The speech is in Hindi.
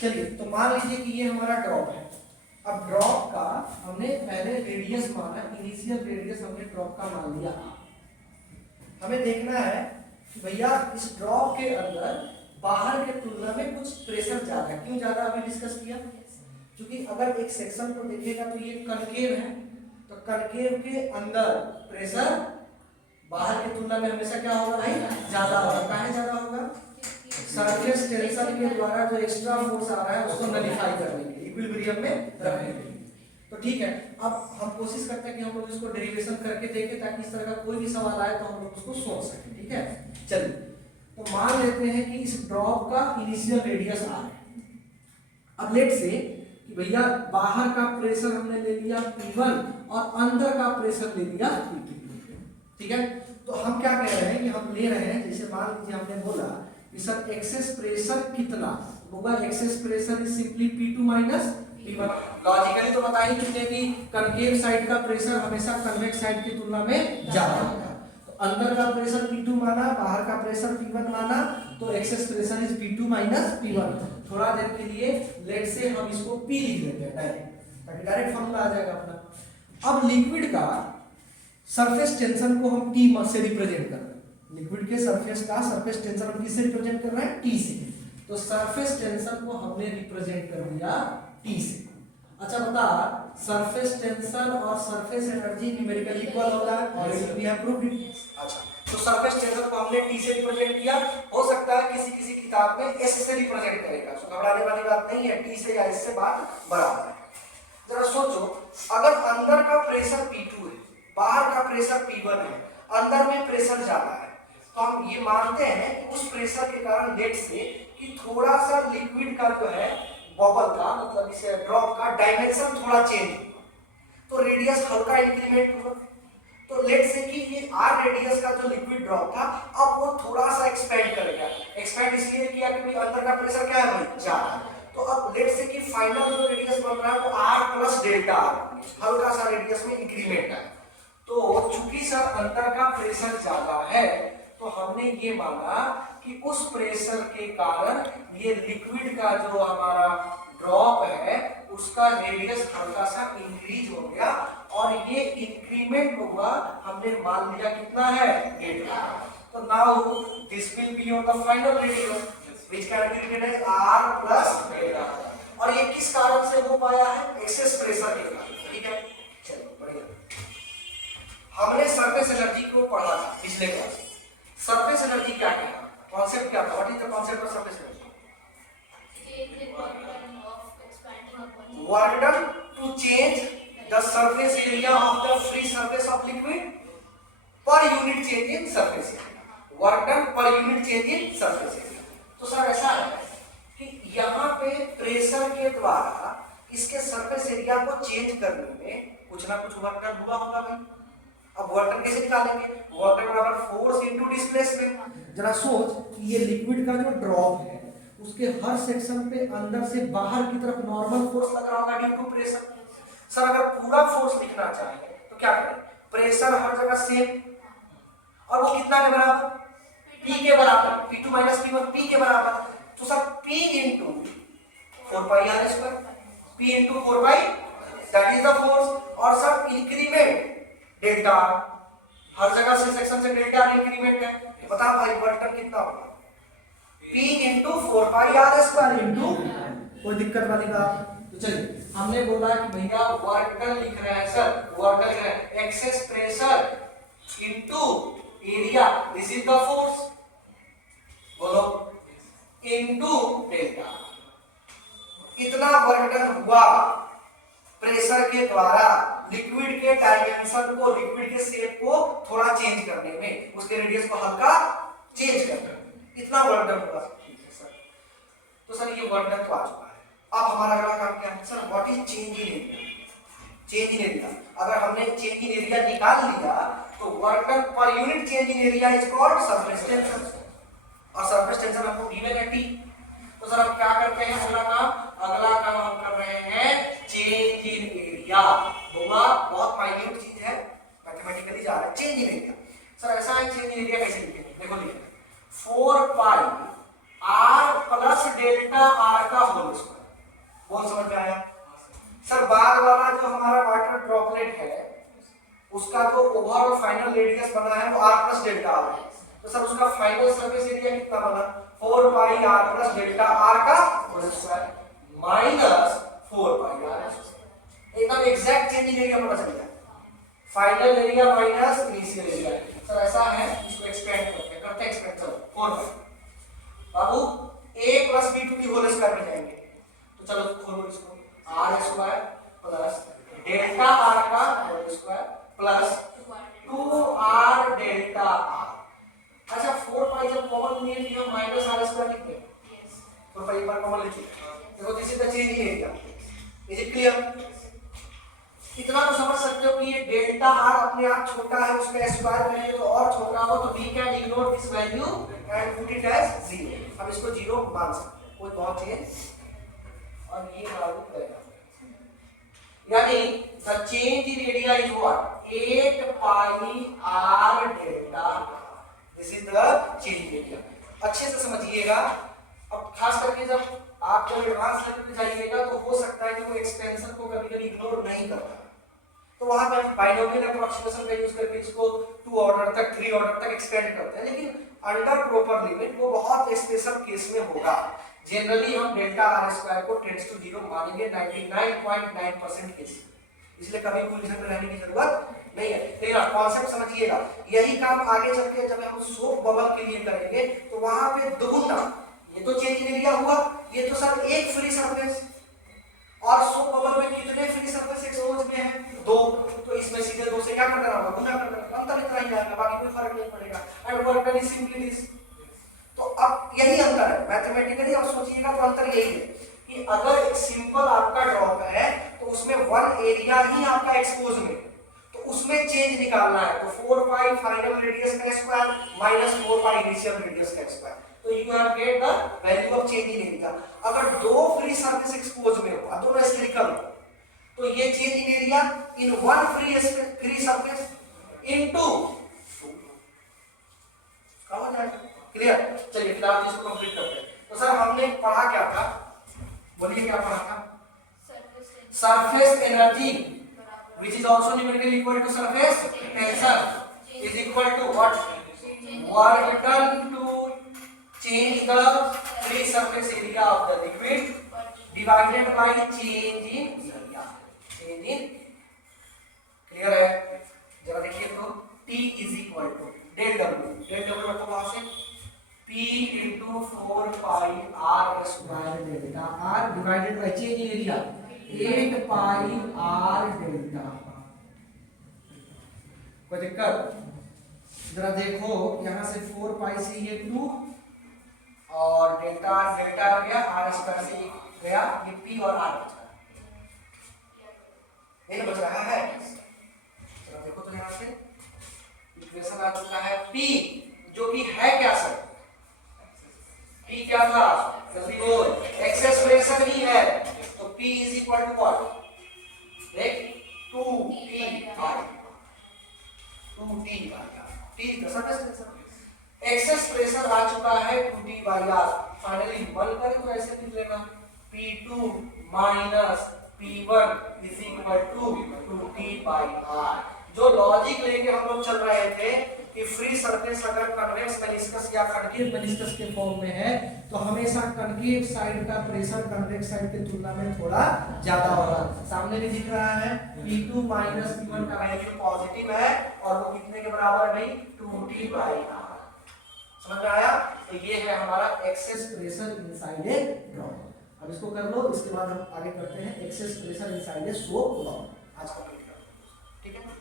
चलिए तो मान लीजिए कि ये हमारा ड्रॉप है। अब ड्रॉप का हमने पहले रेडियस माना, इनिशियल रेडियस हमने ड्रॉप का मान लिया। हमें देखना है कि भैया इस ड्रॉप के अंदर बाहर के तुलना में कुछ प्रेशर ज्यादा है। क्यों ज्यादा, अभी डिस्कस किया। क्योंकि अगर एक सेक्शन को देखेगा तो ये कनकेव है, तो कनकेव के अंदर प्रेशर बाहर की तुलना में हमेशा क्या होगा भाई, ज्यादा होगा। काहे ज्यादा होगा, सरफेस टेंशन के द्वारा जो एक्स्ट्रा फोर्स आ रहा है उसको नलिफाई करने के लिए, इक्विलिब्रियम में रखने के लिए। तो ठीक है, अब हम कोशिश करते हैं कि हम लोग इसको डेरिवेशन करके देखें ताकि इस तरह का कोई भी सवाल आए तो हम लोग उसको सोच सकें। ठीक है, चलिए तो मान लेते हैं कि इस ड्रॉप का इनिशियल रेडियस r है। अब लेट से कि भैया बाहर का प्रेशर हमने ले लिया P1 और अंदर का प्रेशर ले लिया P2। ठीक है, तो हम क्या कह रहे हैं कि हम ले रहे हैं, जैसे मान लीजिए हमने बोला कि सर एक्सेस प्रेशर कितना होगा, excess pressure is simply P2 minus P1। Logically तो बता ही चुके कि कनकेव साइड का प्रेशर हमेशा कन्वेक्स साइड की तुलना में ज्यादा होगा। तो अंदर का प्रेशर P2 माना, बाहर का प्रेशर P1 माना, तो excess pressure is P2 minus P1। थोड़ा देर के लिए लेट से हम इसको P लिख लेते हैं डायरेक्ट, ताकि डायरेक्ट फॉर्मूला आ जाएगा अपना। अब लिक्विड का सरफेस टेंशन को हम T से रिप्रेजेंट कर रहे हैं। लिक्विड के सरफेस का सरफेस टेंशन हम किससे रिप्रेजेंट कर रहे हैं, T से। तो सरफेस टेंशन को हमने रिप्रेजेंट कर दिया T से। अच्छा बता, सरफेस टेंशन और सरफेस एनर्जी न्यूमेरिकली इक्वल होता है, और वी हैव प्रूव्ड इट। अच्छा, तो सरफेस टेंशन को हमने T से रिप्रेजेंट किया। हो सकता है किसी किसी किताब में S से रिप्रेजेंट करेगा, तो घबराने वाली बात नहीं है, T से या S से बात बराबर है। जरा सोचो, अगर अंदर का प्रेशर P2 है, बाहर का प्रेशर P1 है, अंदर में प्रेशर ज्यादा है, तो हम ये मानते हैं कि उस प्रेशर के कारण लेट से कि थोड़ा सा लिक्विड का जो है बबल का, मतलब इस ड्रॉप का डायमेंशन थोड़ा चेंज हुआ, तो रेडियस हल्का इंक्रीमेंट हुआ। तो लेट से कि ये r रेडियस का जो लिक्विड ड्रॉप था, अब वो थोड़ा सा एक्सपेंड करेगा। एक्सपेंड इसलिए किया क्योंकि अंदर का प्रेशर क्या है भाई, ज्यादा। तो अब लेट से कि फाइनल जो रेडियस बन रहा है वो r प्लस डेल्टा r, हल्का सा रेडियस में इंक्रीमेंट है। तो चूंकि सर अंदर का प्रेशर ज्यादा है, तो हमने ये माना कि उस प्रेशर के कारण ये लिक्विड का जो हमारा ड्रॉप है उसका रेडियस हल्का सा इंक्रीज हो गया, और ये इंक्रीमेंट हुआ हमने मान लिया कितना है, डेल्टा। तो now this will be your the final radius which can be written as r plus delta. और ये किस कारण से हो पाया है, एक्सेस प्रेशर के कारण। ठीक है, चलो बढ़िया। हमने सरफेस एनर्जी को पढ़ा था पिछले क्लास में। सरफेस एनर्जी क्या है, कॉन्सेप्ट क्या था, what is the concept of surface energy? Work done to change the surface area of the free surface of liquid per unit change in surface area. Work done per unit change in surface area. तो सर ऐसा है कि यहाँ पे प्रेशर के द्वारा इसके सरफेस एरिया को चेंज करने में कुछ ना कुछ वर्क डन हुआ होगा भाई। अब वर्क डन कैसे निकालेंगे, वर्क डन बराबर फोर्स इनटू डिस्प्लेसमेंट। जरा सोच, ये लिक्विड का जो ड्रॉप है उसके हर सेक्शन पे अंदर से बाहर की तरफ नॉर्मल फोर्स लग रहा होगा ड्यू टू प्रेशर। सर अगर पूरा फोर्स लिखना चाहे तो क्या करें, प्रेशर हर जगह सेम, और वो कितना के बराबर, P के बराबर, P2 माइनस P1, P के बराबर। तो sir P into 4 pi r square, P into 4 pi, that is the force. और सर इंक्रीमेंट डेल्टा, हर जगह से सेक्शन से डेल्टा इंक्रीमेंट है। तो बता भाई वर्क डन कितना होगा, P इंटू 4 पाई r स्क्वायर इंटू, कोई दिक्कत वाली बात। तो चलिए हमने बोला कि भैया वर्क डन लिख रहे हैं सर, वर्क डन लिख रहे हैं excess pressure into area, this is the force, बोलो, इंटू डेल्टा। इतना वर्क डन हुआ प्रेशर के द्वारा लिक्विड के डायमेंशन को, लिक्विड के शेप को थोड़ा चेंज करने में, उसके रेडियस को हल्का चेंज करने में, इतना वर्क डन हुआ। ठीक है सर, तो सर ये वर्क डन तो आ चुका है। अब हमारा अगला काम क्या है sir, what is change in area. Change in area, अगर हमने चेंज इन एरिया निकाल लिया तो work done per unit change in area is called surface tension, और सरफेस टेंशन हमको गिवन है T। तो सर हम क्या करते हैं, अगला काम हम कर रहे हैं चेंज इन एरिया। बहुत माइन्यूट चीज है, मैथमेटिकली जा रहा है चेंज इन एरिया। सर ऐसा है, चेंज इन एरिया कैसे लिखेंगे, देखो लिखेंगे 4 पाई r प्लस डेल्टा आर का होल स्क्वायर। बोल समझ में आया सर? बाद वाला जो हमारा वाटर ड्रॉपलेट है उसका जो ओवरऑल फाइनल रेडियस बना है वो r प्लस डेल्टा आर है, तो सर उसका फाइनल सरफेस एरिया कितना बना? 4 पाई r प्लस डेल्टा आर का होल स्क्वायर माइनस 4 पाई r स्क्वायर। एकदम एग्जैक्ट चेंज इन एरिया पता चल गया, final area minus initial area. Sir ऐसा है, इसको एक्सपेंड करते हैं एक्सपेंड। चलो 4 पाई बाबू a प्लस b2 की होल स्क्वायर में जाएंगे, तो चलो खोलो इसको, r square plus delta r का whole square plus 2r delta r। अच्छा 4 पाई जब कॉमन ले लिया माइनस r स्क्वायर लिख दें, 4 पाई एक बार कॉमन लिखिए। देखो this is the change in area. Is it clear? इतना तो समझ सकते हो कि ये डेल्टा r अपने आप छोटा है, उसका स्क्वायर करेंगे तो और छोटा होगा, तो we can ignore this value and put it as 0। अब इसको 0 मान सकते हैं, कोई बहुत चेंज और ये लागू करेगा, यानी the change in area is what? 8 pi r delta। this is the change in area। अच्छे से समझिएगा। अब खास करके जब आप जब एडवांस लेवल पे जाइएगा तो हो सकता है कि वो एक्सपेंशन को कभी-कभी इग्नोर नहीं करता, तो वहां पे बाइनोमियल अप्रोक्सीमेशन का यूज करके इसको 2 ऑर्डर तक 3 ऑर्डर तक एक्सपेंड करते हैं, लेकिन अंडर प्रॉपर लिमिट वो बहुत स्पेशल केस में होगा। जनरली हम डेल्टा आर स्क्वायर को टेंड्स टू 0 मानेंगे 99.9% केस, इसलिए कभी उलझन में रहने की जरूरत नहीं है। लेकिन कॉन्सेप्ट समझिएगा, यही काम आगे चल के जब हम सोप बबल के लिए करेंगे तो वहां पे दोगुना, ये तो चेंज इन एरिया हुआ, ये तो सर एक फ्री सरफेस, और सोप बबल में कितने फ्री सरफेस एक्सपोज में हैं? 2, तो इसमें सीधे 2 से क्या कर देना होगा? गुना कर देना, अंतर इतना ही आएगा, बाकी कोई फर्क नहीं पड़ेगा। And work done is simply this. तो अब यही अंतर है मैथमेटिकली, अब सोचिएगा तो अंतर यही है कि अगर एक सिंपल आपका ड्रॉप है तो उसमें 1 एरिया ही आपका एक्सपोज में, तो उसमें चेंज निकालना है, तो 4 पाई फाइनल रेडियस का स्क्वायर माइनस 4 पाई इनिशियल रेडियस का स्क्वायर, तो you have get the value of change in area. अगर 2 फ्री सरफेस एक्सपोज में हो, दोनों स्फेरिकल हो, तो ये change in area in 1 free surface into 2 क्या हो जाएगा? क्लियर? चलिए फिलहाल इसको कंप्लीट करते हैं। तो सर हमने पढ़ा क्या था? बोलिए क्या पढ़ा था? Surface energy which is also numerically equal to surface tension is equal to what? Work done to change the free surface area of the liquid divided by change in area। change in clear है? जरा देखिए तो T is equal to del W मतलब वहां से P into 4 pi r square delta r divided by change in area 8 pi r delta। कोई दिक्कत? जरा देखो यहाँ से 4 पाई से ये 2 और डेल्टा गया, r स्क्वायर से ये गया, ये p और r बचा, ये बच रहा है। जरा देखो तो यहाँ से इक्वेशन आ चुका है p, जो कि है क्या सर? p क्या था? जल्दी बोल, एक्सेस प्रेशर ही है, तो p is equal to what? देख 2t बाय t का सरफेस प्रेशर, एक्सेस प्रेशर आ चुका है 2t बाय r। फाइनली मन करें तो ऐसे लिख लेना p2 minus p1 is equal to 2t by r। जो लॉजिक लेके हम लोग चल रहे थे कि फ्री सरफेस अगर कन्वेक्स मेनिस्कस या कनकेव मेनिस्कस के फॉर्म में है तो हमेशा कनकेव साइड का प्रेशर कन्वेक्स साइड की तुलना में थोड़ा ज्यादा होगा। सामने भी दिख रहा है P2 माइनस P1 का वैल्यू पॉजिटिव है और वो कितने के बराबर है भाई? 2t by r। समझ में आया? तो ये है हमारा excess pressure inside a drop. अब इसको कर लो, इसके बाद हम आगे करते हैं excess pressure inside a soap drop. आज कंप्लीट करते हैं, ठीक है?